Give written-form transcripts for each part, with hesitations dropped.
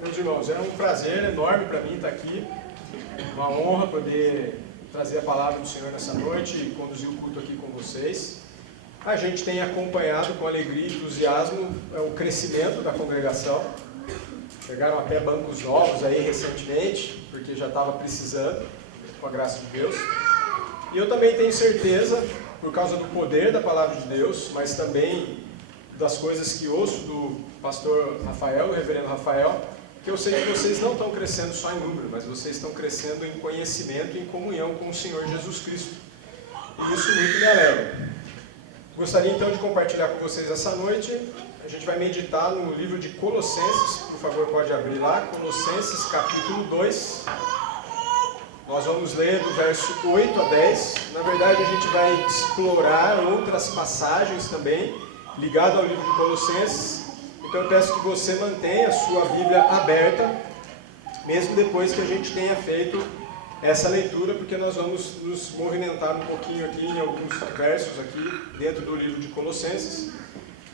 Meus irmãos, é um prazer enorme para mim estar aqui, uma honra poder trazer a palavra do Senhor nessa noite e conduzir o culto aqui com vocês. A gente tem acompanhado com alegria e entusiasmo o crescimento da congregação. Pegaram até bancos novos aí recentemente, porque já estava precisando, com a graça de Deus. E eu também tenho certeza, por causa do poder da palavra de Deus, mas também das coisas que ouço do pastor Rafael, o reverendo Rafael, que eu sei que vocês não estão crescendo só em número, mas vocês estão crescendo em conhecimento e em comunhão com o Senhor Jesus Cristo. E isso muito me alegra. Gostaria então de compartilhar com vocês essa noite. A gente vai meditar no livro de Colossenses, por favor pode abrir lá, Colossenses capítulo 2. Nós vamos ler do verso 8 a 10. Na verdade a gente vai explorar outras passagens também, ligadas ao livro de Colossenses. Então eu peço que você mantenha a sua Bíblia aberta, mesmo depois que a gente tenha feito essa leitura, porque nós vamos nos movimentar um pouquinho aqui em alguns versos aqui dentro do livro de Colossenses.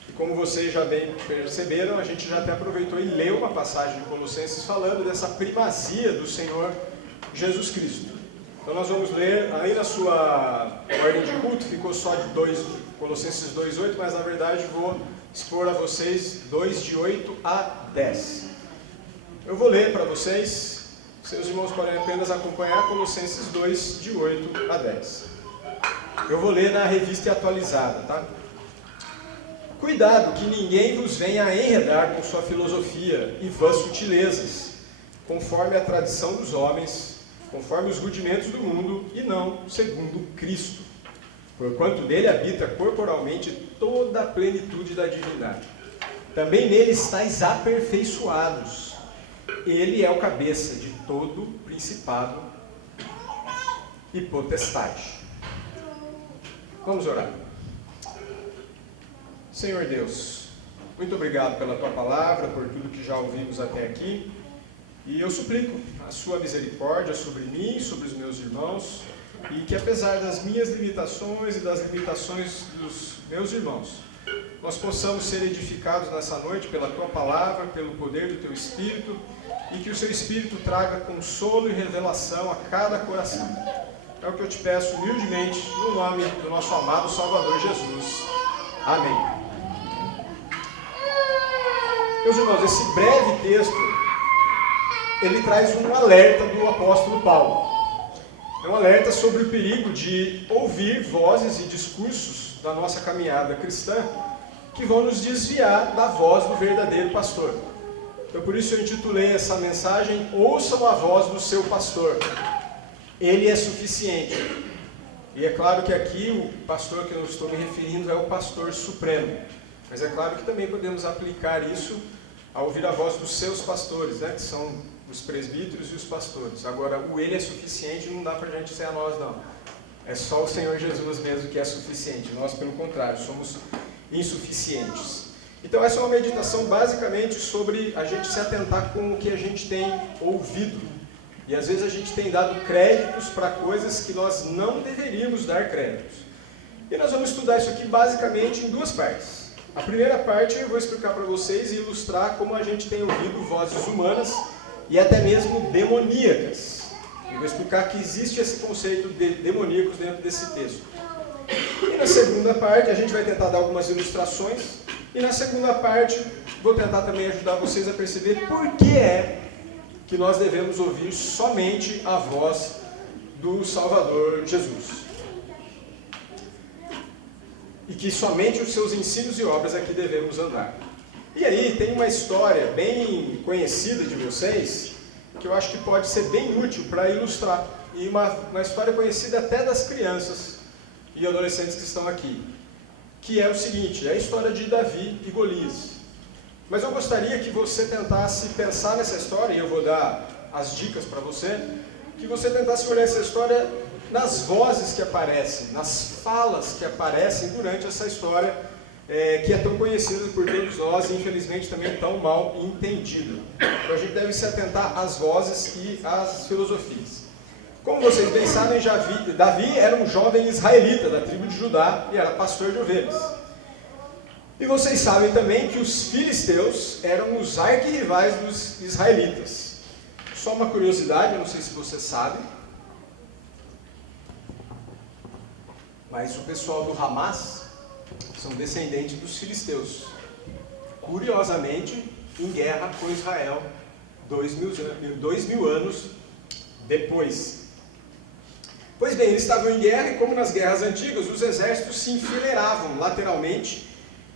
E como vocês já bem perceberam, a gente já até aproveitou e leu uma passagem de Colossenses falando dessa primazia do Senhor Jesus Cristo. Então nós vamos ler, aí na sua ordem de culto ficou só de Colossenses 2:8, mas na verdade vou expor a vocês 2 de 8 a 10. Eu vou ler para vocês, seus irmãos podem apenas acompanhar Colossenses 2 de 8 a 10. Eu vou ler na revista atualizada, tá? Cuidado que ninguém vos venha a enredar com sua filosofia e vãs sutilezas, conforme a tradição dos homens, conforme os rudimentos do mundo e não segundo Cristo. Porquanto nele habita corporalmente toda a plenitude da divindade. Também nele estáis aperfeiçoados. Ele é o cabeça de todo principado e potestade. Vamos orar. Senhor Deus, muito obrigado pela Tua palavra, por tudo que já ouvimos até aqui. E eu suplico a Sua misericórdia sobre mim, sobre os meus irmãos, e que apesar das minhas limitações e das limitações dos meus irmãos, nós possamos ser edificados nessa noite pela Tua palavra, pelo poder do Teu Espírito, e que o Seu Espírito traga consolo e revelação a cada coração. É o que eu te peço humildemente, no nome do nosso amado Salvador Jesus. Amém. Meus irmãos, esse breve texto, ele traz um alerta do apóstolo Paulo. É um alerta sobre o perigo de ouvir vozes e discursos da nossa caminhada cristã que vão nos desviar da voz do verdadeiro pastor. Então por isso eu intitulei essa mensagem, Ouçam a voz do seu pastor. Ele é suficiente. E é claro que aqui o pastor que eu estou me referindo é o pastor supremo. Mas é claro que também podemos aplicar isso a ouvir a voz dos seus pastores, né, que são os presbíteros e os pastores. Agora, o ele é suficiente não dá para a gente ser a nós, não. É só o Senhor Jesus mesmo que é suficiente. Nós, pelo contrário, somos insuficientes. Então, essa é uma meditação basicamente sobre a gente se atentar com o que a gente tem ouvido. E às vezes a gente tem dado créditos para coisas que nós não deveríamos dar créditos. E nós vamos estudar isso aqui basicamente em duas partes. A primeira parte eu vou explicar para vocês e ilustrar como a gente tem ouvido vozes humanas e até mesmo demoníacas. Eu vou explicar que existe esse conceito de demoníacos dentro desse texto. E na segunda parte a gente vai tentar dar algumas ilustrações. E na segunda parte vou tentar também ajudar vocês a perceber por que é que nós devemos ouvir somente a voz do Salvador Jesus. E que somente os seus ensinos e obras aqui devemos andar. E aí tem uma história bem conhecida de vocês, que eu acho que pode ser bem útil para ilustrar. E uma história conhecida até das crianças e adolescentes que estão aqui. Que é o seguinte, é a história de Davi e Golias. Mas eu gostaria que você tentasse pensar nessa história, e eu vou dar as dicas para você, que você tentasse olhar essa história nas vozes que aparecem, nas falas que aparecem durante essa história, que é tão conhecida por todos nós e infelizmente também tão mal entendida. Então a gente deve se atentar às vozes e às filosofias. Como vocês bem sabem, Davi era um jovem israelita da tribo de Judá e era pastor de ovelhas. E vocês sabem também que os filisteus eram os arquirrivais dos israelitas. Só uma curiosidade, eu não sei se você sabe, mas o pessoal do Hamas são descendentes dos filisteus. Curiosamente, em guerra com Israel, 2000 anos depois. Pois bem, eles estavam em guerra e, como nas guerras antigas, os exércitos se enfileiravam lateralmente,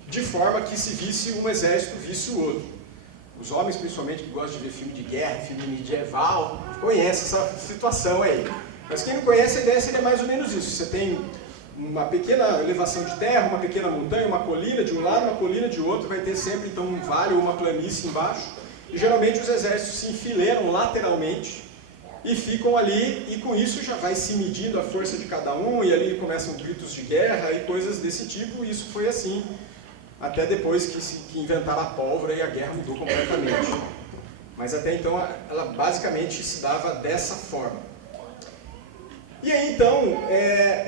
de forma que se visse um exército, visse o outro. Os homens, principalmente, que gostam de ver filme de guerra, filme medieval, conhecem essa situação aí. Mas quem não conhece, a ideia seria mais ou menos isso. Você tem uma pequena elevação de terra, uma pequena montanha, uma colina de um lado, uma colina de outro, vai ter sempre então um vale ou uma planície embaixo. E geralmente os exércitos se enfileiram lateralmente e ficam ali, e com isso já vai se medindo a força de cada um, e ali começam gritos de guerra e coisas desse tipo, e isso foi assim até depois que inventaram a pólvora e a guerra mudou completamente. Mas até então ela basicamente se dava dessa forma. E aí então,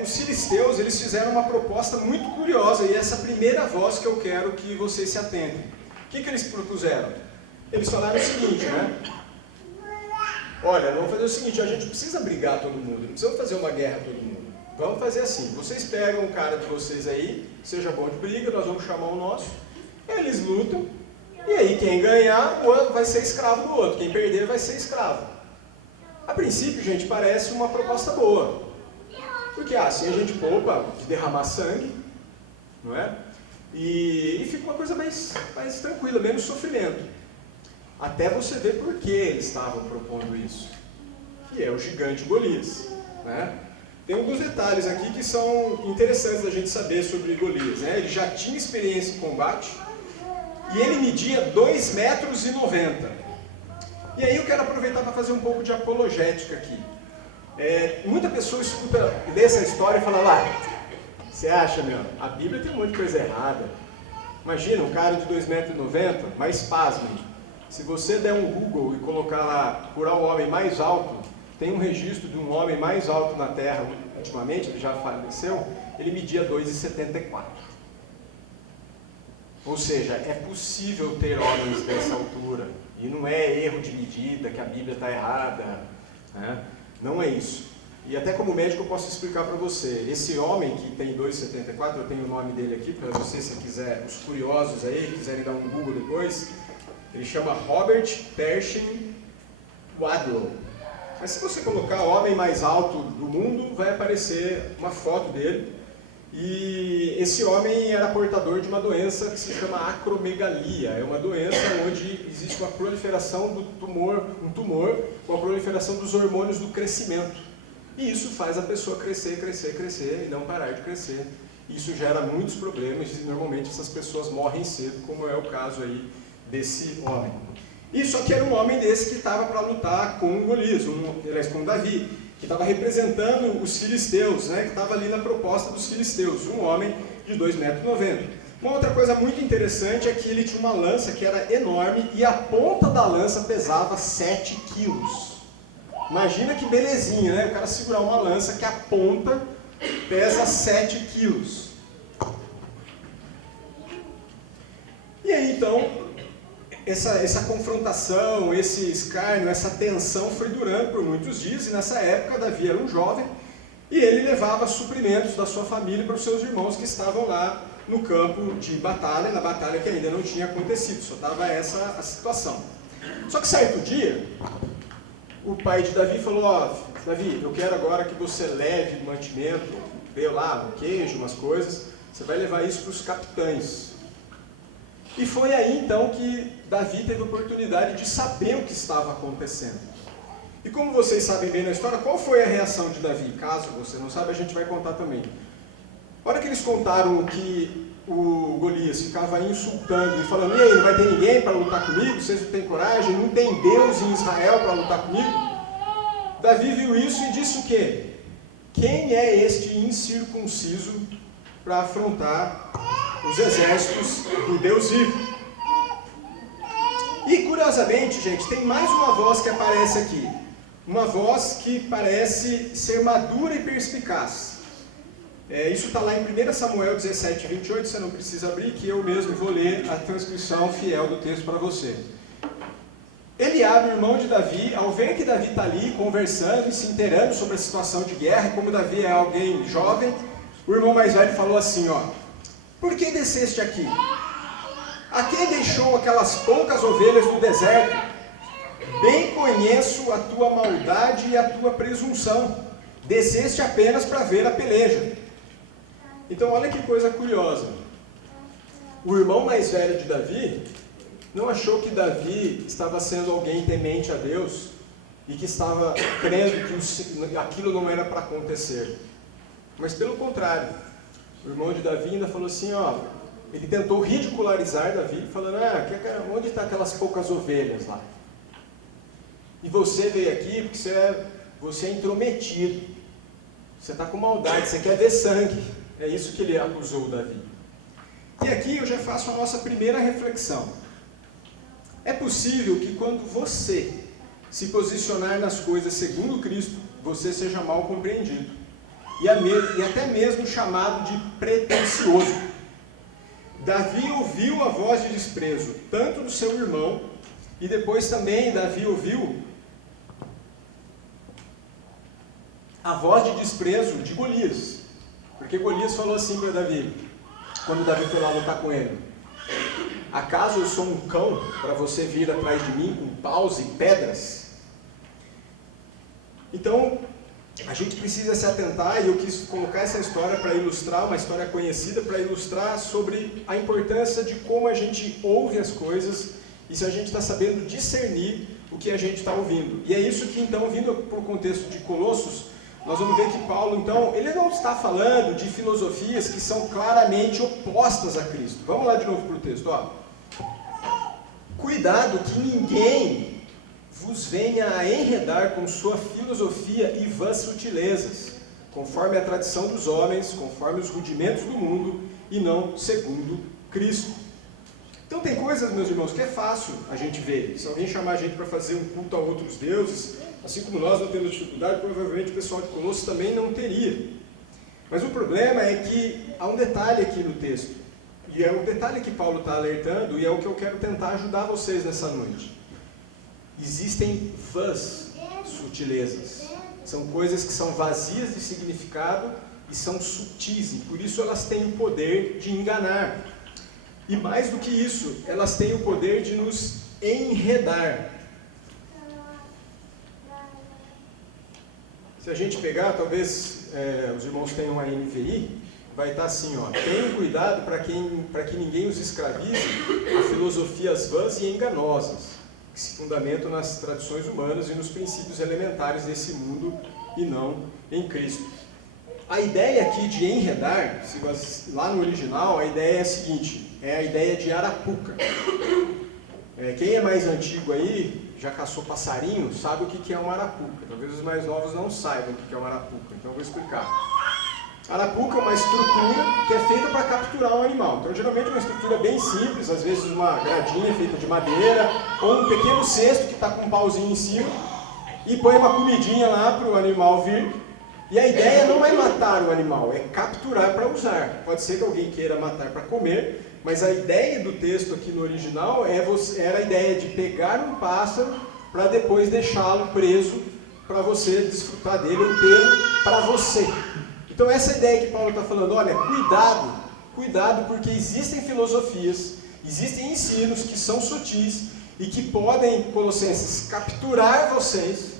os filisteus, eles fizeram uma proposta muito curiosa, e essa primeira voz que eu quero que vocês se atentem. O que eles propuseram? Eles falaram o seguinte, né? Olha, vamos fazer o seguinte, a gente precisa brigar todo mundo, não precisa fazer uma guerra todo mundo. Vamos fazer assim, vocês pegam um cara de vocês aí, seja bom de briga, nós vamos chamar o nosso, eles lutam, e aí quem ganhar vai ser escravo do outro, quem perder vai ser escravo. A princípio, gente, parece uma proposta boa, porque assim a gente poupa de derramar sangue, não é? E fica uma coisa mais tranquila, menos sofrimento. Até você ver por que eles estavam propondo isso, que é o gigante Golias, né? Tem alguns detalhes aqui que são interessantes da gente saber sobre Golias, né? Ele já tinha experiência em combate e ele media 2,90 metros. E aí eu quero aproveitar para fazer um pouco de apologética aqui. Muita pessoa escuta, lê essa história e fala lá, você acha, meu, a Bíblia tem um monte de coisa errada. Imagina um cara de 2,90 metros, mas pasmem, se você der um Google e colocar lá, procurar o homem mais alto, tem um registro de um homem mais alto na Terra, ultimamente, ele já faleceu, ele media 2,74. Ou seja, é possível ter homens dessa altura, e não é erro de medida, que a Bíblia está errada, né? Não é isso. E até como médico eu posso explicar para você, esse homem que tem 2,74, eu tenho o nome dele aqui, para você, se quiser, os curiosos aí, quiserem dar um Google depois, ele chama Robert Pershing Wadlow. Mas se você colocar o homem mais alto do mundo, vai aparecer uma foto dele. E esse homem era portador de uma doença que se chama acromegalia. É uma doença onde existe uma proliferação do tumor, um tumor com a proliferação dos hormônios do crescimento. E isso faz a pessoa crescer, crescer, crescer e não parar de crescer. Isso gera muitos problemas e normalmente essas pessoas morrem cedo, como é o caso aí desse homem. E só que era um homem desse que estava para lutar com Golias, com Davi, que estava representando os filisteus, né, que estava ali na proposta dos filisteus, um homem de 2,90 metros. Uma outra coisa muito interessante é que ele tinha uma lança que era enorme e a ponta da lança pesava 7 quilos. Imagina que belezinha, né? O cara segurar uma lança que a ponta pesa 7 quilos. E aí então, essa confrontação, esse escárnio, essa tensão foi durando por muitos dias, e nessa época Davi era um jovem, e ele levava suprimentos da sua família para os seus irmãos que estavam lá no campo de batalha, na batalha que ainda não tinha acontecido, só estava essa a situação. Só que certo dia, o pai de Davi falou, ó, Davi, eu quero agora que você leve mantimento, veio lá, um queijo, umas coisas, você vai levar isso para os capitães. E foi aí então que Davi teve a oportunidade de saber o que estava acontecendo. E como vocês sabem bem na história, qual foi a reação de Davi? Caso você não saiba, a gente vai contar também. A hora que eles contaram que o Golias ficava insultando e falando, e aí, não vai ter ninguém para lutar comigo? Vocês não têm coragem? Não tem Deus em Israel para lutar comigo? Davi viu isso e disse o quê? Quem é este incircunciso para afrontar os exércitos do Deus vivo? E curiosamente, gente, tem mais uma voz que aparece aqui. Uma voz que parece ser madura e perspicaz. Isso está lá em 1 Samuel 17, 28, você não precisa abrir, que eu mesmo vou ler a transcrição fiel do texto para você. Eliabe, irmão de Davi, ao ver que Davi está ali conversando e se inteirando sobre a situação de guerra, como Davi é alguém jovem, o irmão mais velho falou assim, por que desceste aqui? A quem deixou aquelas poucas ovelhas no deserto? Bem conheço a tua maldade e a tua presunção. Desceste apenas para ver a peleja. Então olha que coisa curiosa. O irmão mais velho de Davi não achou que Davi estava sendo alguém temente a Deus e que estava crendo que aquilo não era para acontecer. Mas pelo contrário, o irmão de Davi ainda falou assim, ele tentou ridicularizar Davi, falando, onde estão aquelas poucas ovelhas lá? E você veio aqui porque você é intrometido, você está com maldade, você quer ver sangue. É isso que ele acusou Davi. E aqui eu já faço a nossa primeira reflexão. É possível que quando você se posicionar nas coisas segundo Cristo, você seja mal compreendido. E até mesmo chamado de pretensioso. Davi ouviu a voz de desprezo, tanto do seu irmão, e depois também Davi ouviu a voz de desprezo de Golias. Porque Golias falou assim para Davi, quando Davi foi lá lutar com ele, acaso eu sou um cão para você vir atrás de mim com paus e pedras? Então, a gente precisa se atentar, e eu quis colocar essa história para ilustrar, uma história conhecida, para ilustrar sobre a importância de como a gente ouve as coisas e se a gente está sabendo discernir o que a gente está ouvindo. E é isso que, então, vindo para o contexto de Colossos, nós vamos ver que Paulo, então, ele não está falando de filosofias que são claramente opostas a Cristo. Vamos lá de novo para o texto. Cuidado que ninguém vos venha a enredar com sua filosofia e vãs sutilezas, conforme a tradição dos homens, conforme os rudimentos do mundo, e não segundo Cristo. Então tem coisas, meus irmãos, que é fácil a gente ver. Se alguém chamar a gente para fazer um culto a outros deuses, assim como nós não temos dificuldade, provavelmente o pessoal de Colossos também não teria. Mas o problema é que há um detalhe aqui no texto, e é o detalhe que Paulo está alertando, e é o que eu quero tentar ajudar vocês nessa noite. Existem vãs sutilezas. São coisas que são vazias de significado e são sutis, e por isso elas têm o poder de enganar. E mais do que isso, elas têm o poder de nos enredar. Se a gente pegar, talvez os irmãos tenham uma NVI, vai estar assim, tenham cuidado para que ninguém os escravize a filosofias vãs e enganosas, que se fundamentam nas tradições humanas e nos princípios elementares desse mundo e não em Cristo. A ideia aqui de enredar, lá no original, a ideia é a seguinte, é a ideia de arapuca. Quem é mais antigo aí, já caçou passarinho, sabe o que é uma arapuca. Talvez os mais novos não saibam o que é uma arapuca, então eu vou explicar. Arapuca é uma estrutura que é feita para capturar um animal. Então, geralmente uma estrutura bem simples, às vezes uma gradinha feita de madeira, ou um pequeno cesto que está com um pauzinho em cima, e põe uma comidinha lá para o animal vir. E a ideia não é matar o animal, é capturar para usar. Pode ser que alguém queira matar para comer, mas a ideia do texto aqui no original era a ideia de pegar um pássaro para depois deixá-lo preso para você desfrutar dele ou tê-lo para você. Então essa ideia que Paulo está falando, olha, cuidado porque existem filosofias, existem ensinos que são sutis e que podem, Colossenses, capturar vocês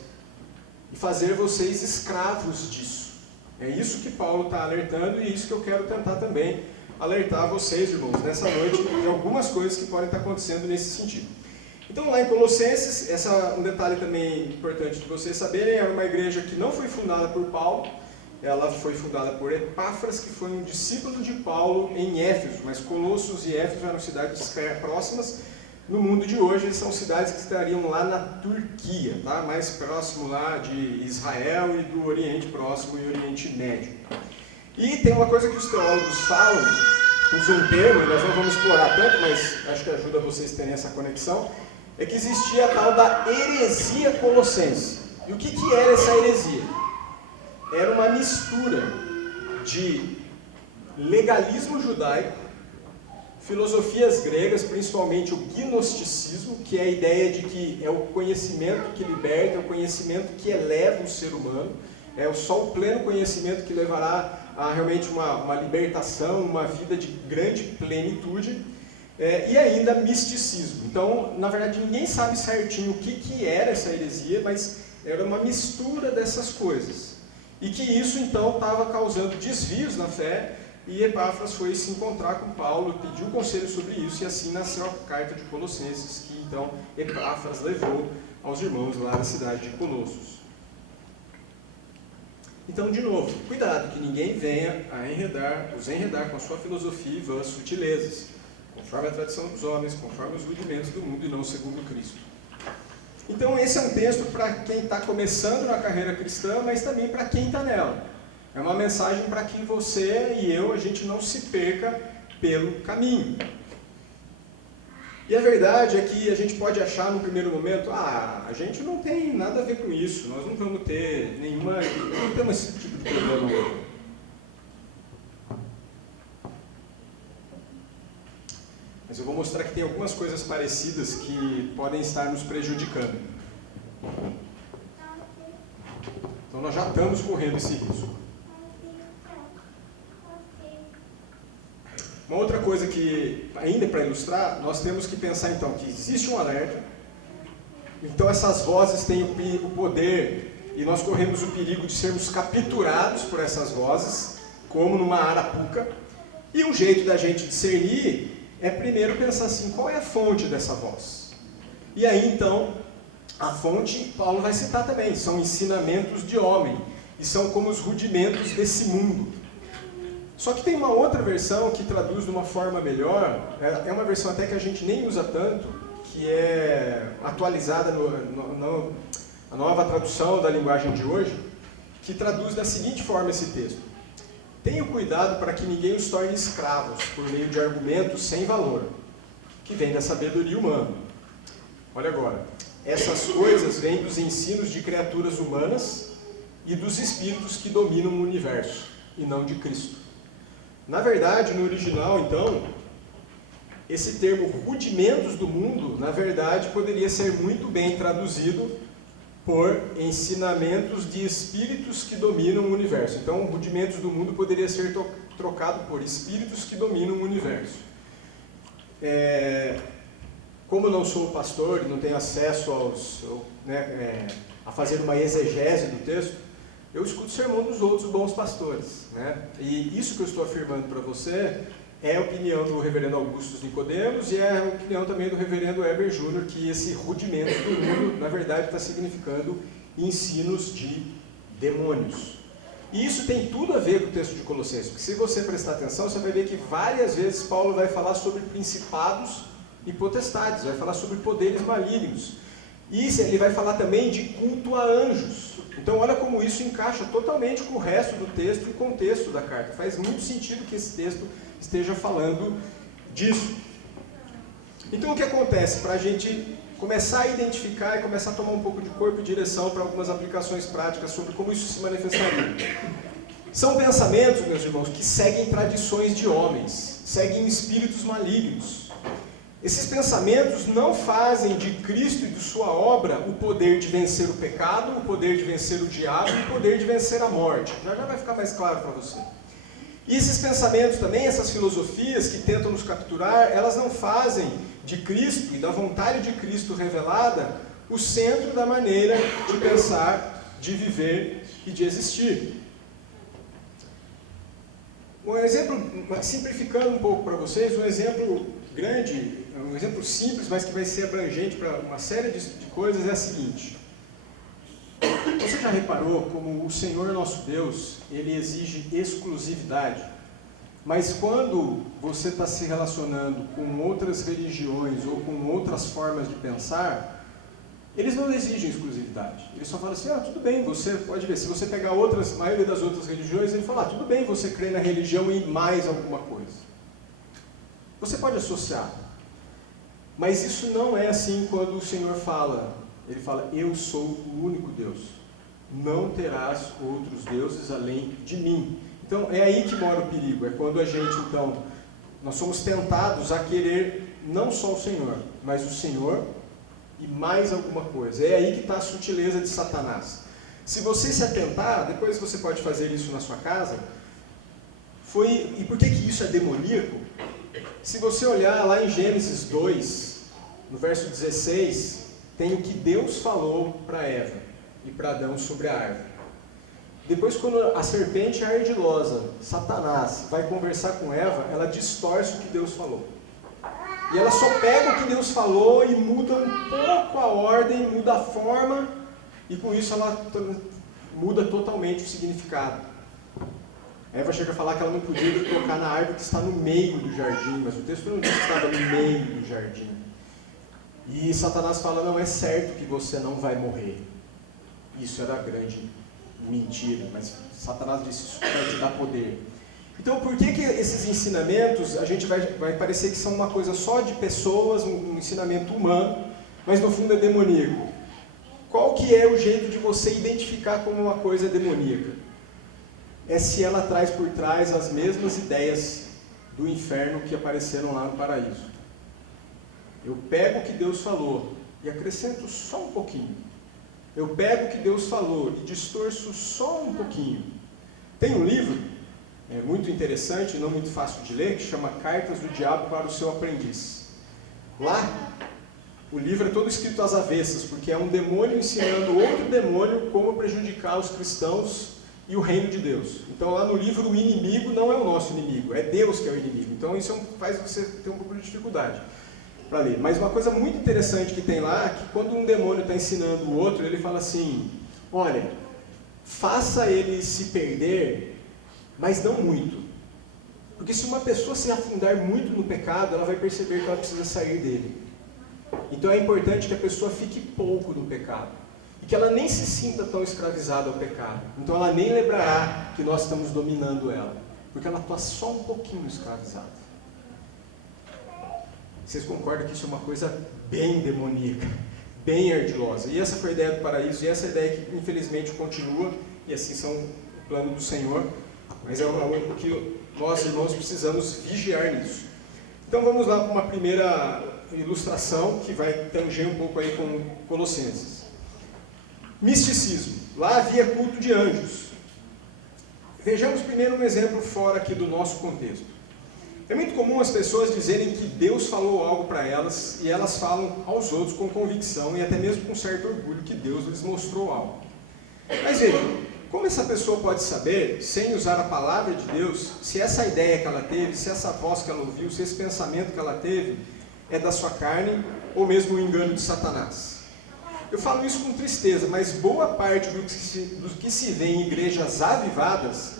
e fazer vocês escravos disso. É isso que Paulo está alertando e é isso que eu quero tentar também alertar vocês, irmãos, nessa noite, de algumas coisas que podem estar acontecendo nesse sentido. Então lá em Colossenses, um detalhe também importante de vocês saberem, era uma igreja que não foi fundada por Paulo, ela foi fundada por Epáfras, que foi um discípulo de Paulo em Éfeso, mas Colossos e Éfeso eram cidades próximas. No mundo de hoje, são cidades que estariam lá na Turquia, tá? Mais próximo lá de Israel e do Oriente Próximo e Oriente Médio. E tem uma coisa que os teólogos falam, usam um termo, nós não vamos explorar tanto, mas acho que ajuda vocês a terem essa conexão, é que existia a tal da heresia colossense. E o que era essa heresia? Era uma mistura de legalismo judaico, filosofias gregas, principalmente o gnosticismo, que é a ideia de que é o conhecimento que liberta, é o conhecimento que eleva o ser humano, é só o pleno conhecimento que levará a realmente uma libertação, uma vida de grande plenitude, e ainda misticismo. Então, na verdade, ninguém sabe certinho o que era essa heresia, mas era uma mistura dessas coisas. E que isso, então, estava causando desvios na fé, e Epáfras foi se encontrar com Paulo, pediu conselho sobre isso, e assim nasceu a carta de Colossenses, que então Epáfras levou aos irmãos lá da cidade de Colossos. Então, de novo, cuidado, que ninguém venha a os enredar com a sua filosofia e vãs sutilezas, conforme a tradição dos homens, conforme os rudimentos do mundo e não segundo Cristo. Então, esse é um texto para quem está começando na carreira cristã, mas também para quem está nela. É uma mensagem para que você e eu, a gente não se perca pelo caminho. E a verdade é que a gente pode achar no primeiro momento, a gente não tem nada a ver com isso, nós não vamos ter não temos esse tipo de problema hoje. Mas eu vou mostrar que tem algumas coisas parecidas que podem estar nos prejudicando. Então nós já estamos correndo esse risco. Uma outra coisa que, ainda para ilustrar, nós temos que pensar então que existe um alerta, então essas vozes têm o poder, e nós corremos o perigo de sermos capturados por essas vozes, como numa arapuca, e um jeito da gente discernir é primeiro pensar assim, qual é a fonte dessa voz? E aí então, a fonte, Paulo vai citar também, são ensinamentos de homem, e são como os rudimentos desse mundo. Só que tem uma outra versão que traduz de uma forma melhor, é uma versão até que a gente nem usa tanto, que é atualizada na nova tradução da linguagem de hoje, que traduz da seguinte forma esse texto. Tenham cuidado para que ninguém os torne escravos por meio de argumentos sem valor, que vem da sabedoria humana. Olha agora, essas coisas vêm dos ensinos de criaturas humanas e dos espíritos que dominam o universo, e não de Cristo. Na verdade, no original, então, esse termo rudimentos do mundo, na verdade, poderia ser muito bem traduzido por ensinamentos de espíritos que dominam o universo. Então, rudimentos do mundo poderia ser trocado por espíritos que dominam o universo. Como eu não sou pastor e não tenho acesso a fazer uma exegese do texto, eu escuto o sermão dos outros bons pastores, né? E isso que eu estou afirmando para você é a opinião do reverendo Augusto Nicodemos e é a opinião também do reverendo Heber Júnior, que esse rudimento do mundo, na verdade, está significando ensinos de demônios. E isso tem tudo a ver com o texto de Colossenses, porque se você prestar atenção, você vai ver que várias vezes Paulo vai falar sobre principados e potestades, vai falar sobre poderes malignos. E ele vai falar também de culto a anjos. Então olha como isso encaixa totalmente com o resto do texto e o contexto da carta. Faz muito sentido que esse texto esteja falando disso. Então o que acontece? Para a gente começar a identificar e começar a tomar um pouco de corpo e direção para algumas aplicações práticas sobre como isso se manifestaria. São pensamentos, meus irmãos, que seguem tradições de homens, seguem espíritos malignos. Esses pensamentos não fazem de Cristo e de sua obra o poder de vencer o pecado, o poder de vencer o diabo e o poder de vencer a morte. Já vai ficar mais claro para você. E esses pensamentos também, essas filosofias que tentam nos capturar, elas não fazem de Cristo e da vontade de Cristo revelada o centro da maneira de pensar, de viver e de existir. Um exemplo, simplificando um pouco para vocês, um exemplo grande, um exemplo simples, mas que vai ser abrangente para uma série de coisas, é a seguinte. Você já reparou como o Senhor nosso Deus, Ele exige exclusividade? Mas quando você está se relacionando com outras religiões ou com outras formas de pensar, eles não exigem exclusividade. Eles só falam assim, tudo bem, você pode ver, se você pegar a maioria das outras religiões, ele fala, tudo bem você crer na religião e mais alguma coisa. Você pode associar. Mas isso não é assim quando o Senhor fala. Ele fala, eu sou o único Deus. Não terás outros deuses além de mim. Então, é aí que mora o perigo. É quando a gente, então, nós somos tentados a querer não só o Senhor, mas o Senhor e mais alguma coisa. É aí que está a sutileza de Satanás. Se você se atentar, depois você pode fazer isso na sua casa. E por que isso é demoníaco? Se você olhar lá em Gênesis 2, no verso 16, tem o que Deus falou para Eva e para Adão sobre a árvore. Depois, quando a serpente ardilosa, Satanás, vai conversar com Eva, ela distorce o que Deus falou. E ela só pega o que Deus falou e muda um pouco a ordem, muda a forma, e com isso ela muda totalmente o significado. Eva chega a falar que ela não podia tocar na árvore que está no meio do jardim, mas o texto não diz que estava no meio do jardim. E Satanás fala, não, é certo que você não vai morrer. Isso era grande mentira, mas Satanás disse, isso vai te dar poder. Então, por que esses ensinamentos, a gente vai parecer que são uma coisa só de pessoas, um ensinamento humano, mas no fundo é demoníaco? Qual que é o jeito de você identificar como uma coisa demoníaca? É se ela traz por trás as mesmas ideias do inferno que apareceram lá no paraíso. Eu pego o que Deus falou e acrescento só um pouquinho. Eu pego o que Deus falou e distorço só um pouquinho. Tem um livro muito interessante, não muito fácil de ler, que chama Cartas do Diabo para o Seu Aprendiz. Lá, o livro é todo escrito às avessas, porque é um demônio ensinando outro demônio como prejudicar os cristãos e o reino de Deus. Então lá no livro o inimigo não é o nosso inimigo, é Deus que é o inimigo. Então isso faz você ter um pouco de dificuldade para ler. Mas uma coisa muito interessante que tem lá, é que quando um demônio está ensinando o outro, ele fala assim, olha, faça ele se perder, mas não muito. Porque se uma pessoa se afundar muito no pecado, ela vai perceber que ela precisa sair dele. Então é importante que a pessoa fique pouco no pecado. E que ela nem se sinta tão escravizada ao pecado. Então ela nem lembrará que nós estamos dominando ela. Porque ela está só um pouquinho escravizada. Vocês concordam que isso é uma coisa bem demoníaca, bem ardilosa. E essa foi a ideia do paraíso, e essa é a ideia que infelizmente continua, e assim são o plano do Senhor. Mas é o que nós, irmãos, precisamos vigiar nisso. Então vamos lá para uma primeira ilustração, que vai tanger um pouco aí com Colossenses. Misticismo. Lá havia culto de anjos. Vejamos primeiro um exemplo fora aqui do nosso contexto. É muito comum as pessoas dizerem que Deus falou algo para elas, e elas falam aos outros com convicção e até mesmo com certo orgulho que Deus lhes mostrou algo. Mas vejam, como essa pessoa pode saber, sem usar a palavra de Deus, se essa ideia que ela teve, se essa voz que ela ouviu, se esse pensamento que ela teve é da sua carne ou mesmo um engano de Satanás? Eu falo isso com tristeza, mas boa parte do que se vê em igrejas avivadas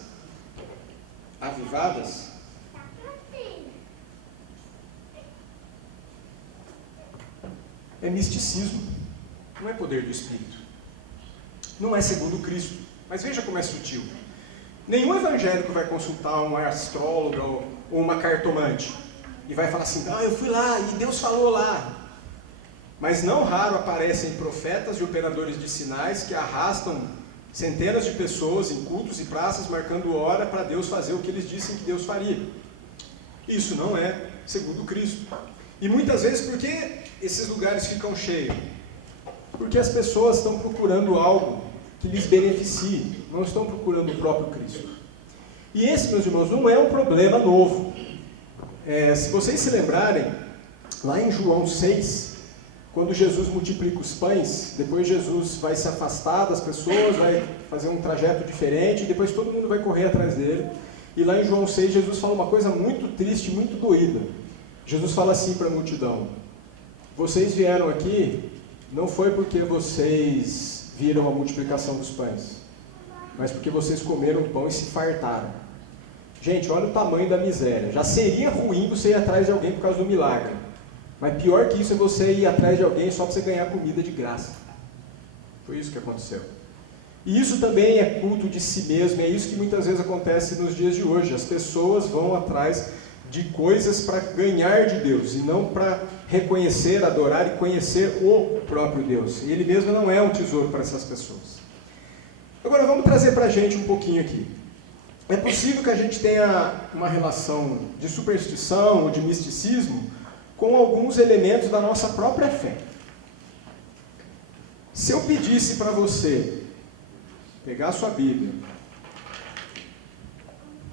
é misticismo, não é poder do Espírito, não é segundo Cristo. Mas veja como é sutil. Nenhum evangélico vai consultar uma astróloga ou uma cartomante e vai falar assim, eu fui lá e Deus falou lá. Mas não raro aparecem profetas e operadores de sinais que arrastam centenas de pessoas em cultos e praças marcando hora para Deus fazer o que eles dissem que Deus faria. Isso não é segundo Cristo. E muitas vezes, por que esses lugares ficam cheios? Porque as pessoas estão procurando algo que lhes beneficie, não estão procurando o próprio Cristo. E esse, meus irmãos, não é um problema novo. Se vocês se lembrarem, lá em João 6, quando Jesus multiplica os pães, depois Jesus vai se afastar das pessoas, vai fazer um trajeto diferente, e depois todo mundo vai correr atrás dele. E lá em João 6, Jesus fala uma coisa muito triste, muito doída. Jesus fala assim para a multidão, vocês vieram aqui, não foi porque vocês viram a multiplicação dos pães, mas porque vocês comeram pão e se fartaram. Gente, olha o tamanho da miséria. Já seria ruim você ir atrás de alguém por causa do milagre. Mas pior que isso é você ir atrás de alguém só para você ganhar comida de graça. Foi isso que aconteceu. E isso também é culto de si mesmo, é isso que muitas vezes acontece nos dias de hoje. As pessoas vão atrás de coisas para ganhar de Deus, e não para reconhecer, adorar e conhecer o próprio Deus. E Ele mesmo não é um tesouro para essas pessoas. Agora vamos trazer para a gente um pouquinho aqui. É possível que a gente tenha uma relação de superstição ou de misticismo com alguns elementos da nossa própria fé. Se eu pedisse para você pegar a sua Bíblia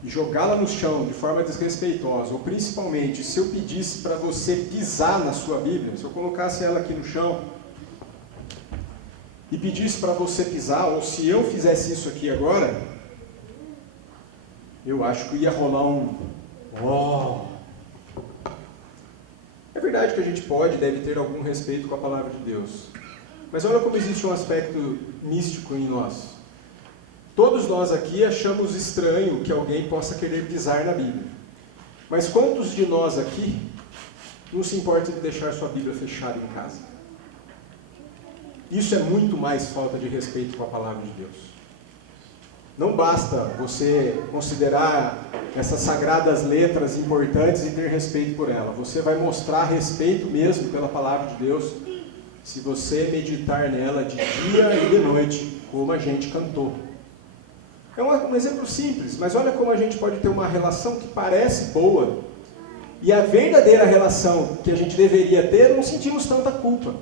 e jogá-la no chão de forma desrespeitosa, ou principalmente se eu pedisse para você pisar na sua Bíblia, se eu colocasse ela aqui no chão e pedisse para você pisar, ou se eu fizesse isso aqui agora, eu acho que ia rolar um "oh". É verdade que a gente pode e deve ter algum respeito com a palavra de Deus, mas olha como existe um aspecto místico em nós. Todos nós aqui achamos estranho que alguém possa querer pisar na Bíblia. Mas quantos de nós aqui não se importa de deixar sua Bíblia fechada em casa? Isso é muito mais falta de respeito com a palavra de Deus. Não basta você considerar essas sagradas letras importantes e ter respeito por ela. Você vai mostrar respeito mesmo pela palavra de Deus se você meditar nela de dia e de noite, como a gente cantou. É um exemplo simples, mas olha como a gente pode ter uma relação que parece boa, e a verdadeira relação que a gente deveria ter, não sentimos tanta culpa.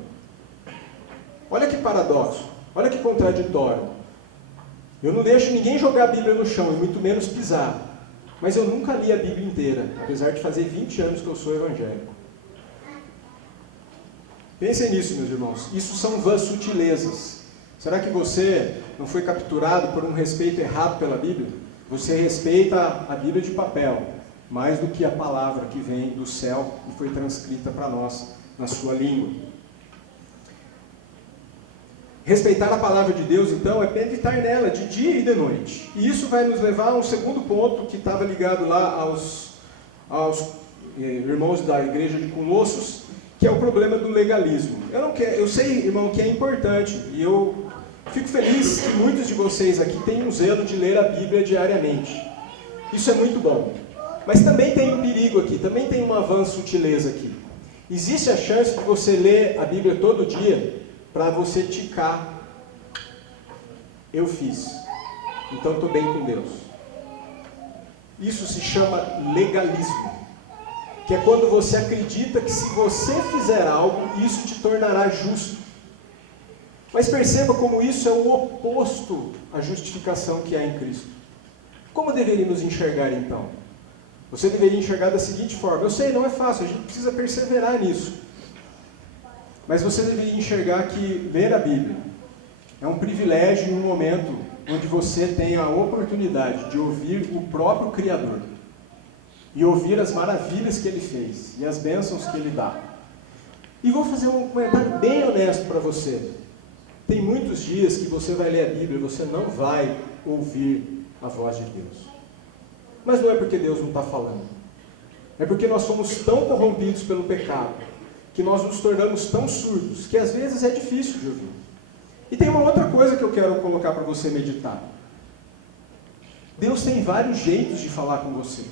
Olha que paradoxo, olha que contraditório. Eu não deixo ninguém jogar a Bíblia no chão, e muito menos pisar, mas eu nunca li a Bíblia inteira, apesar de fazer 20 anos que eu sou evangélico. Pensem nisso, meus irmãos, isso são vãs sutilezas. Será que você não foi capturado por um respeito errado pela Bíblia? Você respeita a Bíblia de papel, mais do que a palavra que vem do céu e foi transcrita para nós na sua língua. Respeitar a palavra de Deus, então, é meditar nela de dia e de noite. E isso vai nos levar a um segundo ponto que estava ligado lá aos irmãos da igreja de Colossos, que é o problema do legalismo. Eu sei, irmão, que é importante, e eu fico feliz que muitos de vocês aqui têm um zelo de ler a Bíblia diariamente. Isso é muito bom. Mas também tem um perigo aqui, também tem uma vã sutileza aqui. Existe a chance de você ler a Bíblia todo dia para você ticar. Eu fiz, então estou bem com Deus. Isso se chama legalismo. Que é quando você acredita que se você fizer algo, isso te tornará justo. Mas perceba como isso é o oposto à justificação que há em Cristo. Como deveríamos enxergar então? Você deveria enxergar da seguinte forma: eu sei, não é fácil, a gente precisa perseverar nisso. Mas você deveria enxergar que ler a Bíblia é um privilégio em um momento onde você tem a oportunidade de ouvir o próprio Criador. E ouvir as maravilhas que Ele fez e as bênçãos que Ele dá. E vou fazer um comentário bem honesto para você. Tem muitos dias que você vai ler a Bíblia e você não vai ouvir a voz de Deus. Mas não é porque Deus não está falando. É porque nós somos tão corrompidos pelo pecado, que nós nos tornamos tão surdos, que às vezes é difícil de ouvir. E tem uma outra coisa que eu quero colocar para você meditar. Deus tem vários jeitos de falar com você.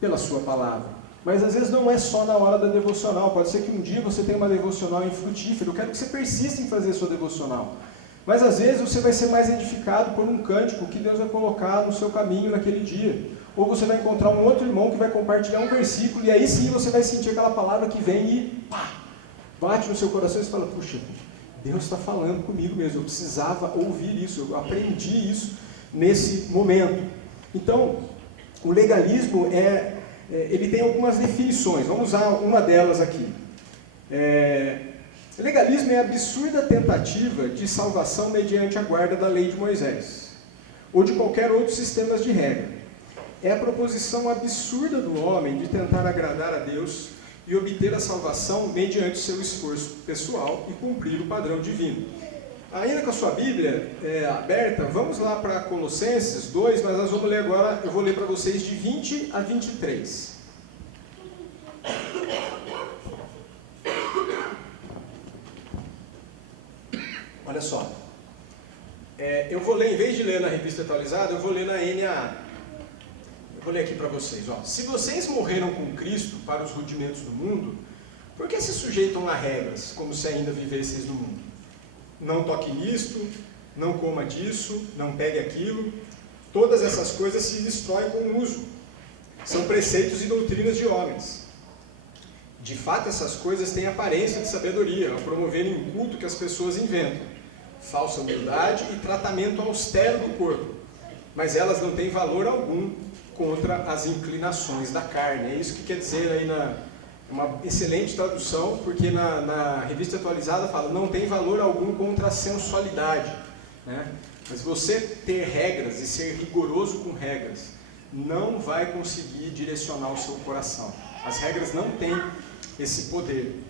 Pela sua palavra. Mas às vezes não é só na hora da devocional. Pode ser que um dia você tenha uma devocional infrutífera. Eu quero que você persista em fazer a sua devocional. Mas às vezes você vai ser mais edificado por um cântico que Deus vai colocar no seu caminho naquele dia. Ou você vai encontrar um outro irmão que vai compartilhar um versículo, e aí sim você vai sentir aquela palavra que vem e pá, bate no seu coração e você fala: puxa, Deus está falando comigo mesmo, eu precisava ouvir isso, eu aprendi isso nesse momento. Então, o legalismo ele tem algumas definições, vamos usar uma delas aqui. Legalismo é a absurda tentativa de salvação mediante a guarda da lei de Moisés, ou de qualquer outro sistema de regra. É a proposição absurda do homem de tentar agradar a Deus e obter a salvação mediante seu esforço pessoal e cumprir o padrão divino. Ainda com a sua Bíblia aberta, vamos lá para Colossenses 2, mas nós vamos ler agora, eu vou ler para vocês de 20 a 23. Olha só, eu vou ler, em vez de ler na revista atualizada, eu vou ler na NAA. Eu vou ler aqui para vocês. Se vocês morreram com Cristo para os rudimentos do mundo, por que se sujeitam a regras, como se ainda vivesseis no mundo? Não toque nisto, não coma disso, não pegue aquilo. Todas essas coisas se destroem com o uso. São preceitos e doutrinas de homens. De fato, essas coisas têm aparência de sabedoria, ao promoverem um culto que as pessoas inventam, falsa humildade e tratamento austero do corpo. Mas elas não têm valor algum contra as inclinações da carne. É isso que quer dizer aí uma excelente tradução, porque na Revista Atualizada fala, não tem valor algum contra a sensualidade, né? Mas você ter regras e ser rigoroso com regras não vai conseguir direcionar o seu coração. As regras não têm esse poder.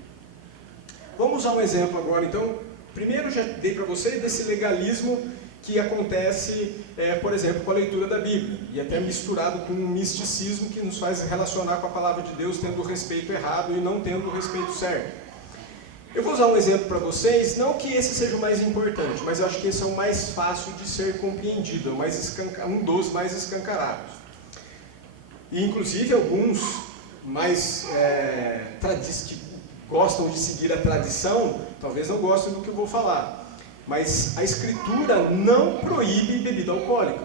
Vamos usar um exemplo agora, então. Primeiro já dei para vocês desse legalismo que acontece, por exemplo, com a leitura da Bíblia, e até misturado com um misticismo que nos faz relacionar com a palavra de Deus tendo o respeito errado e não tendo o respeito certo. Eu vou usar um exemplo para vocês, não que esse seja o mais importante, mas eu acho que esse é o mais fácil de ser compreendido, um dos mais escancarados. E inclusive alguns mais que gostam de seguir a tradição, talvez não gostem do que eu vou falar. Mas a Escritura não proíbe bebida alcoólica.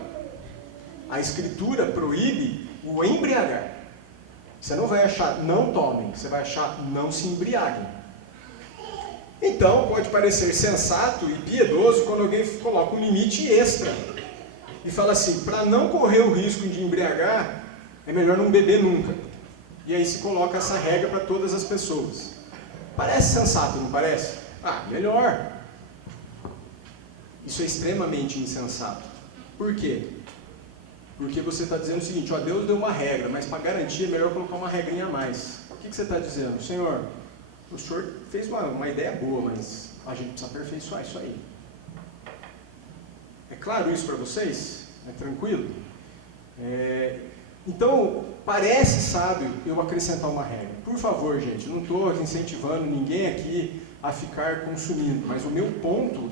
A Escritura proíbe o embriagar. Você não vai achar não tomem, você vai achar não se embriaguem. Então, pode parecer sensato e piedoso quando alguém coloca um limite extra e fala assim, para não correr o risco de embriagar, é melhor não beber nunca. E aí se coloca essa regra para todas as pessoas. Parece sensato, não parece? Melhor. Isso é extremamente insensato. Por quê? Porque você está dizendo o seguinte, Deus deu uma regra, mas para garantir é melhor colocar uma regrinha a mais. O que você está dizendo? Senhor, o senhor fez uma ideia boa, mas a gente precisa aperfeiçoar isso aí. É claro isso para vocês? É tranquilo? Então, parece sábio eu acrescentar uma regra. Por favor, gente, não estou incentivando ninguém aqui a ficar consumindo, mas o meu ponto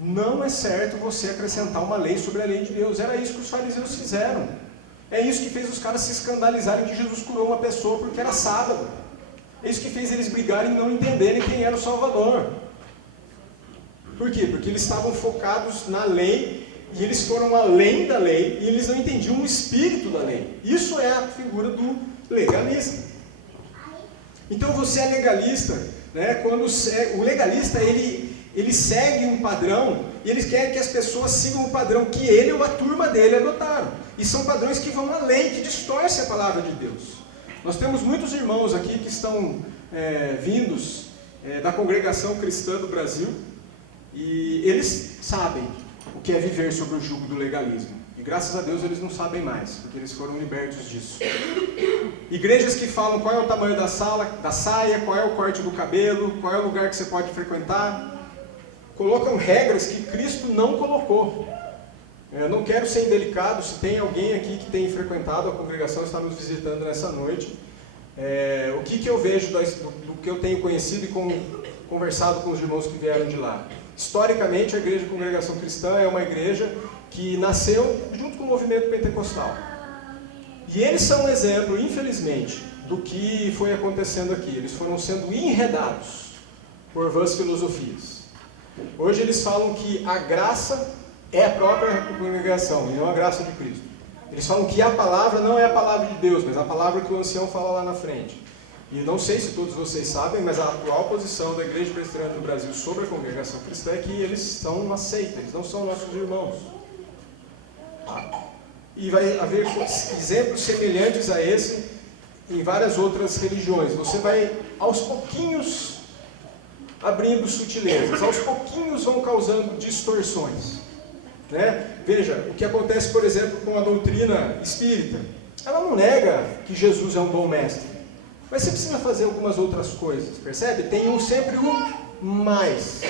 não é certo você acrescentar uma lei sobre a lei de Deus. Era isso que os fariseus fizeram. É isso que fez os caras se escandalizarem que Jesus curou uma pessoa porque era sábado. É isso que fez eles brigarem e não entenderem quem era o Salvador. Por quê? Porque eles estavam focados na lei e eles foram além da lei e eles não entendiam o espírito da lei. Isso é a figura do legalista. Então você é legalista, né? Quando o legalista ele segue um padrão e ele quer que as pessoas sigam o padrão que ele ou a turma dele adotaram. E são padrões que vão além, que distorcem a palavra de Deus. Nós temos muitos irmãos aqui que estão vindos da congregação cristã do Brasil e eles sabem o que é viver sob o jugo do legalismo. E graças a Deus eles não sabem mais, porque eles foram libertos disso. Igrejas que falam qual é o tamanho da saia, qual é o corte do cabelo, qual é o lugar que você pode frequentar, colocam regras que Cristo não colocou. Eu não quero ser indelicado, se tem alguém aqui que tem frequentado a congregação, está nos visitando nessa noite, o que eu vejo do que eu tenho conhecido e conversado com os irmãos que vieram de lá. Historicamente, a Igreja de Congregação Cristã é uma igreja que nasceu junto com o movimento pentecostal. E eles são um exemplo, infelizmente, do que foi acontecendo aqui. Eles foram sendo enredados por vãs filosofias. Hoje eles falam que a graça é a própria congregação e não a graça de Cristo. Eles falam que a palavra não é a palavra de Deus, mas a palavra que o ancião fala lá na frente. E não sei se todos vocês sabem, mas a atual posição da Igreja Presbiteriana do Brasil sobre a congregação cristã é que eles são uma seita, eles não são nossos irmãos. E vai haver exemplos semelhantes a esse em várias outras religiões. Você vai, aos pouquinhos, abrindo sutilezas, aos pouquinhos vão causando distorções. Né? Veja, o que acontece, por exemplo, com a doutrina espírita. Ela não nega que Jesus é um bom mestre. Mas você precisa fazer algumas outras coisas, percebe? Tem sempre um mais.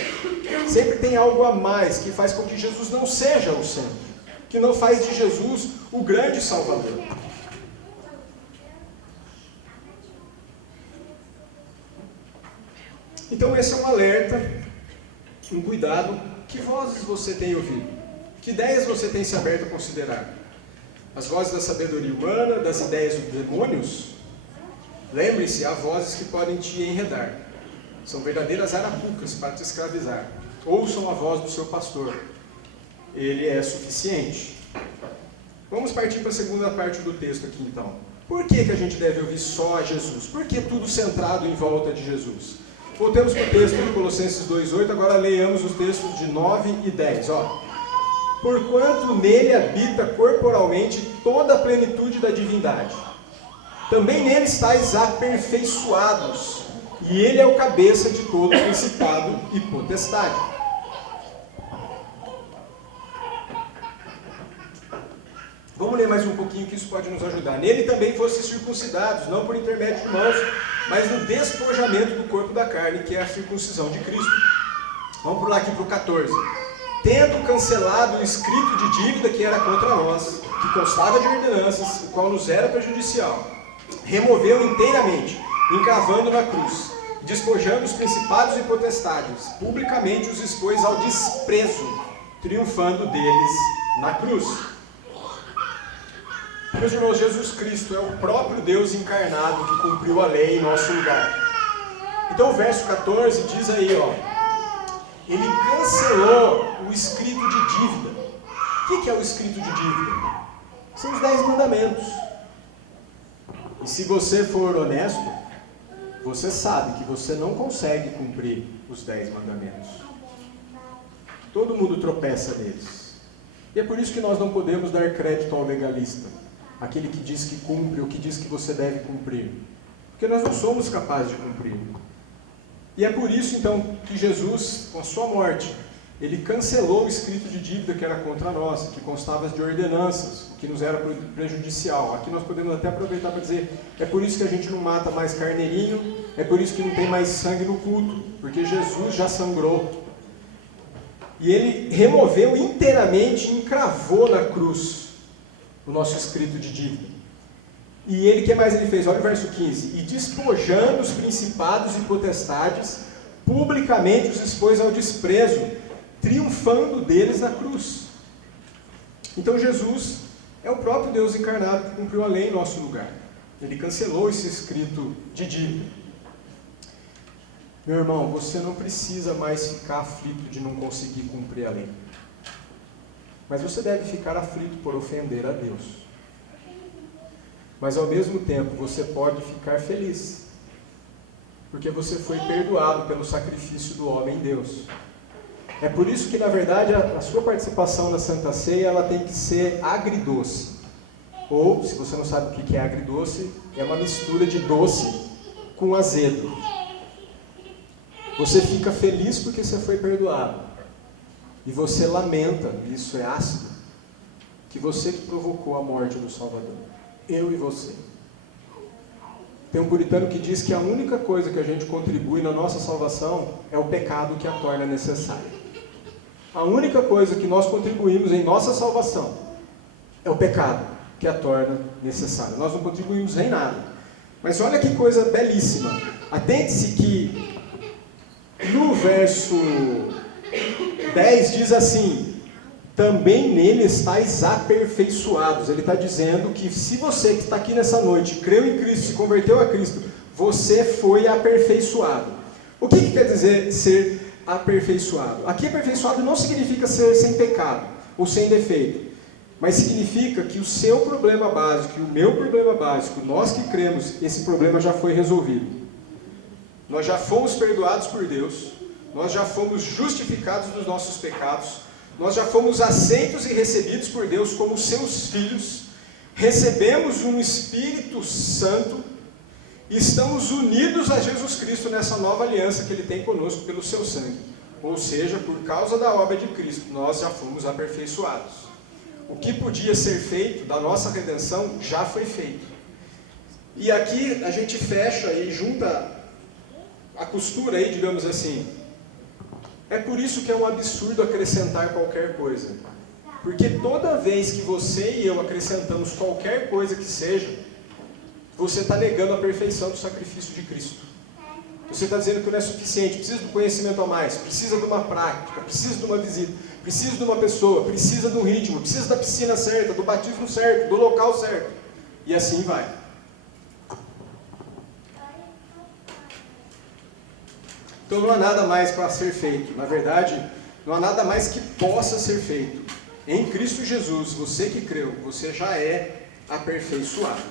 Sempre tem algo a mais que faz com que Jesus não seja o centro. Que não faz de Jesus o grande Salvador. Então esse é um alerta, um cuidado. Que vozes você tem ouvido? Que ideias você tem se aberto a considerar? As vozes da sabedoria humana, das ideias dos demônios? Lembre-se, há vozes que podem te enredar. São verdadeiras arapucas para te escravizar. Ouçam a voz do seu pastor. Ele é suficiente. Vamos partir para a segunda parte do texto aqui então. Por que a gente deve ouvir só a Jesus? Por que tudo centrado em volta de Jesus? Voltemos para o texto de Colossenses 2,8, agora leiamos os textos de 9 e 10. Ó. Porquanto nele habita corporalmente toda a plenitude da divindade. Também nele estáis aperfeiçoados, e ele é o cabeça de todo principado e potestade. Vamos ler mais um pouquinho que isso pode nos ajudar. Nele também fossem circuncidados, não por intermédio de mãos, mas no despojamento do corpo da carne, que é a circuncisão de Cristo. Vamos pular aqui para o 14. Tendo cancelado o escrito de dívida que era contra nós, que constava de ordenanças, o qual nos era prejudicial, removeu inteiramente, encravando na cruz, despojando os principados e potestades, publicamente os expôs ao desprezo, triunfando deles na cruz. Meus irmãos, Jesus Cristo é o próprio Deus encarnado que cumpriu a lei em nosso lugar. Então o verso 14 diz aí, ó, ele cancelou o escrito de dívida. O que é o escrito de dívida? São os 10 mandamentos. E se você for honesto, você sabe que você não consegue cumprir os 10 mandamentos. Todo mundo tropeça neles. E é por isso que nós não podemos dar crédito ao legalista, aquele que diz que cumpre ou que diz que você deve cumprir. Porque nós não somos capazes de cumprir. E é por isso, então, que Jesus, com a sua morte, ele cancelou o escrito de dívida que era contra nós, que constava de ordenanças, que nos era prejudicial. Aqui nós podemos até aproveitar para dizer, é por isso que a gente não mata mais carneirinho, é por isso que não tem mais sangue no culto, porque Jesus já sangrou. E ele removeu inteiramente, encravou na cruz o nosso escrito de dívida. E ele, o que mais ele fez? Olha o verso 15. E despojando os principados e potestades, publicamente os expôs ao desprezo, triunfando deles na cruz. Então Jesus é o próprio Deus encarnado que cumpriu a lei em nosso lugar. Ele cancelou esse escrito de dívida. Meu irmão, você não precisa mais ficar aflito de não conseguir cumprir a lei. Mas você deve ficar aflito por ofender a Deus. Mas ao mesmo tempo você pode ficar feliz, porque você foi perdoado pelo sacrifício do homem em Deus. É por isso que na verdade a sua participação na Santa Ceia ela tem que ser agridoce. Ou, se você não sabe o que é agridoce, é uma mistura de doce com azedo. Você fica feliz porque você foi perdoado. E você lamenta, isso é ácido, que você que provocou a morte do Salvador. Eu e você. Tem um puritano que diz que a única coisa que a gente contribui na nossa salvação é o pecado que a torna necessária. A única coisa que nós contribuímos em nossa salvação é o pecado que a torna necessária. Nós não contribuímos em nada. Mas olha que coisa belíssima. Atente-se que no verso 10 diz assim: também nele estáis aperfeiçoados. Ele está dizendo que se você que está aqui nessa noite creu em Cristo, se converteu a Cristo, você foi aperfeiçoado. O que quer dizer ser aperfeiçoado? Aqui aperfeiçoado não significa ser sem pecado ou sem defeito, mas significa que o seu problema básico e o meu problema básico, nós que cremos, esse problema já foi resolvido. Nós já fomos perdoados por Deus, nós já fomos justificados dos nossos pecados, nós já fomos aceitos e recebidos por Deus como seus filhos, recebemos um Espírito Santo e estamos unidos a Jesus Cristo nessa nova aliança que Ele tem conosco pelo seu sangue. Ou seja, por causa da obra de Cristo, nós já fomos aperfeiçoados. O que podia ser feito da nossa redenção já foi feito. E aqui a gente fecha e junta a costura aí, digamos assim. É por isso que é um absurdo acrescentar qualquer coisa. Porque toda vez que você e eu acrescentamos qualquer coisa que seja, você está negando a perfeição do sacrifício de Cristo. Você está dizendo que não é suficiente, precisa do conhecimento a mais, precisa de uma prática, precisa de uma visita, precisa de uma pessoa, precisa do ritmo, precisa da piscina certa, do batismo certo, do local certo. E assim vai. Então não há nada mais para ser feito. Na verdade, não há nada mais que possa ser feito. Em Cristo Jesus, você que creu, você já é aperfeiçoado.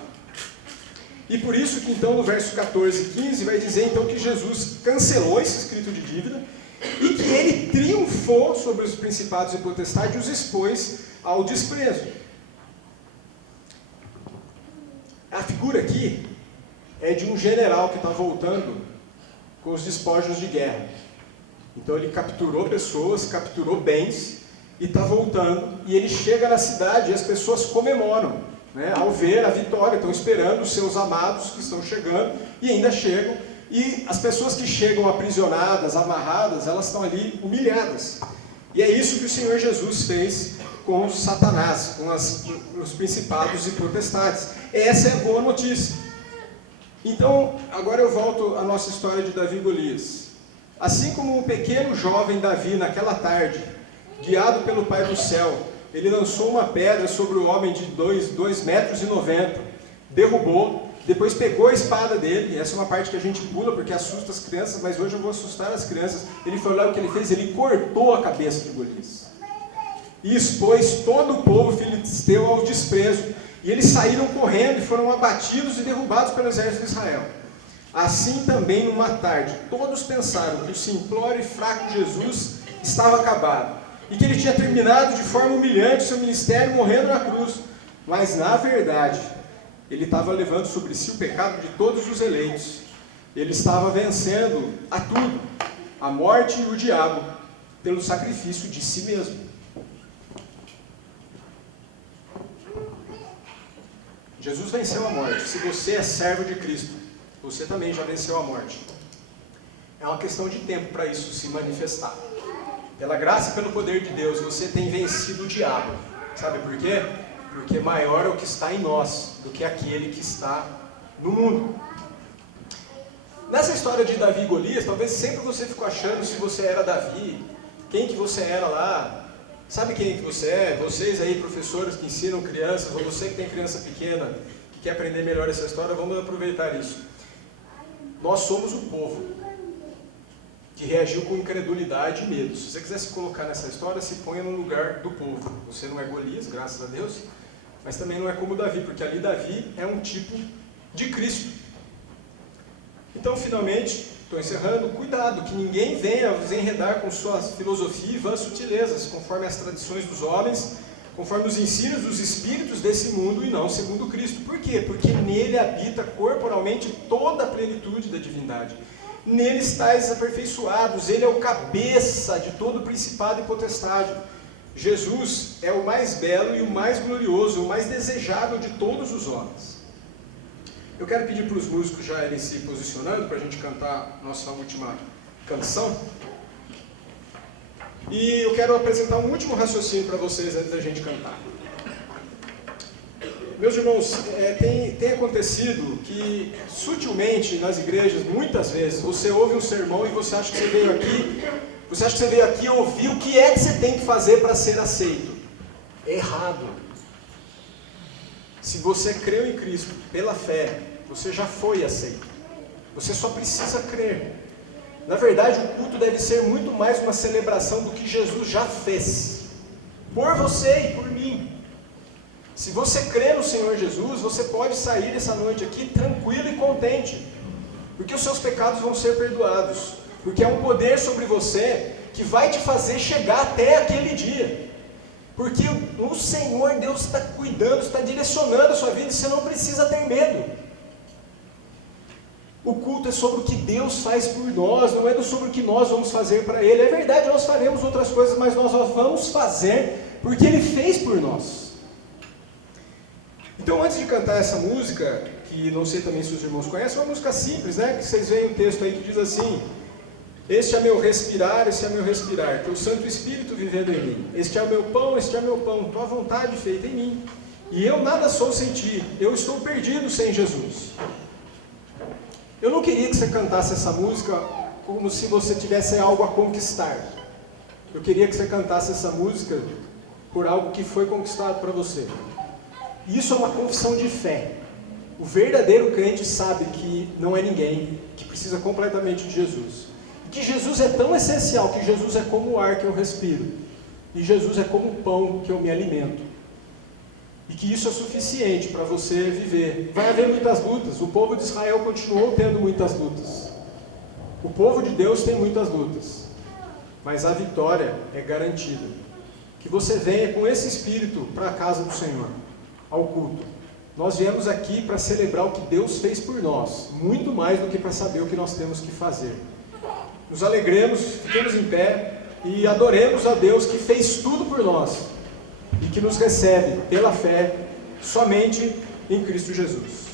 E por isso que então no verso 14 e 15 vai dizer então que Jesus cancelou esse escrito de dívida e que ele triunfou sobre os principados e potestades e os expôs ao desprezo. A figura aqui é de um general que está voltando com os despojos de guerra. Então ele capturou pessoas, capturou bens e está voltando, e ele chega na cidade e as pessoas comemoram, né, ao ver a vitória, estão esperando os seus amados que estão chegando e ainda chegam, e as pessoas que chegam aprisionadas, amarradas, elas estão ali humilhadas. E é isso que o Senhor Jesus fez com Satanás, com os principados e potestades. Essa é a boa notícia. Então, agora eu volto à nossa história de Davi e Golias. Assim como um pequeno jovem Davi, naquela tarde, guiado pelo Pai do céu, ele lançou uma pedra sobre o homem de 2,90 metros, derrubou, depois pegou a espada dele, e essa é uma parte que a gente pula porque assusta as crianças, mas hoje eu vou assustar as crianças. Ele foi lá, o que ele fez? Ele cortou a cabeça de Golias e expôs todo o povo filisteu ao desprezo, e eles saíram correndo e foram abatidos e derrubados pelo exército de Israel. Assim também numa tarde, todos pensaram que o simplório e fraco Jesus estava acabado, e que ele tinha terminado de forma humilhante seu ministério morrendo na cruz, mas na verdade, ele estava levando sobre si o pecado de todos os eleitos. Ele estava vencendo a tudo, a morte e o diabo, pelo sacrifício de si mesmo. Jesus venceu a morte. Se você é servo de Cristo, você também já venceu a morte. É uma questão de tempo para isso se manifestar. Pela graça e pelo poder de Deus, você tem vencido o diabo. Sabe por quê? Porque maior é o que está em nós do que aquele que está no mundo. Nessa história de Davi e Golias, talvez sempre você ficou achando se você era Davi, quem que você era lá. Sabe quem que você é? Vocês aí, professores que ensinam crianças, ou você que tem criança pequena, que quer aprender melhor essa história, vamos aproveitar isso. Nós somos o povo que reagiu com incredulidade e medo. Se você quiser se colocar nessa história, se ponha no lugar do povo. Você não é Golias, graças a Deus, mas também não é como Davi, porque ali Davi é um tipo de Cristo. Então, finalmente, estou encerrando, cuidado, que ninguém venha vos enredar com sua filosofia e vãs sutilezas, conforme as tradições dos homens, conforme os ensinos dos espíritos desse mundo e não segundo Cristo. Por quê? Porque nele habita corporalmente toda a plenitude da divindade. Nele estáis aperfeiçoados, ele é o cabeça de todo principado e potestade. Jesus é o mais belo e o mais glorioso, o mais desejável de todos os homens. Eu quero pedir para os músicos já irem se posicionando para a gente cantar nossa última canção. E eu quero apresentar um último raciocínio para vocês antes da gente cantar. Meus irmãos, tem acontecido que sutilmente nas igrejas, muitas vezes, você ouve um sermão e você acha que você veio aqui ouvir o que é que você tem que fazer para ser aceito. Errado. Se você creu em Cristo pela fé, você já foi aceito. Você só precisa crer. Na verdade, o culto deve ser muito mais uma celebração do que Jesus já fez. Por você e por mim. Se você crê no Senhor Jesus, você pode sair essa noite aqui tranquilo e contente. Porque os seus pecados vão ser perdoados. Porque há um poder sobre você que vai te fazer chegar até aquele dia. Porque o Senhor Deus está cuidando, está direcionando a sua vida e você não precisa ter medo. O culto é sobre o que Deus faz por nós, não é sobre o que nós vamos fazer para Ele. É verdade, nós faremos outras coisas, mas nós vamos fazer porque Ele fez por nós. Então, antes de cantar essa música, que não sei também se os irmãos conhecem, é uma música simples, né? Que vocês veem um texto aí que diz assim: este é meu respirar, este é meu respirar, teu Santo Espírito vivendo em mim. Este é o meu pão, este é meu pão, tua vontade feita em mim. E eu nada sou sem ti, eu estou perdido sem Jesus. Eu não queria que você cantasse essa música como se você tivesse algo a conquistar. Eu queria que você cantasse essa música por algo que foi conquistado para você. Isso é uma confissão de fé. O verdadeiro crente sabe que não é ninguém, que precisa completamente de Jesus. Que Jesus é tão essencial, que Jesus é como o ar que eu respiro. e Jesus é como o pão que eu me alimento. E que isso é suficiente para você viver. Vai haver muitas lutas, o povo de Israel continuou tendo muitas lutas. O povo de Deus tem muitas lutas, mas a vitória é garantida. Que você venha com esse espírito para a casa do Senhor, ao culto. Nós viemos aqui para celebrar o que Deus fez por nós, muito mais do que para saber o que nós temos que fazer. Nos alegremos, fiquemos em pé e adoremos a Deus que fez tudo por nós e que nos recebe pela fé somente em Cristo Jesus.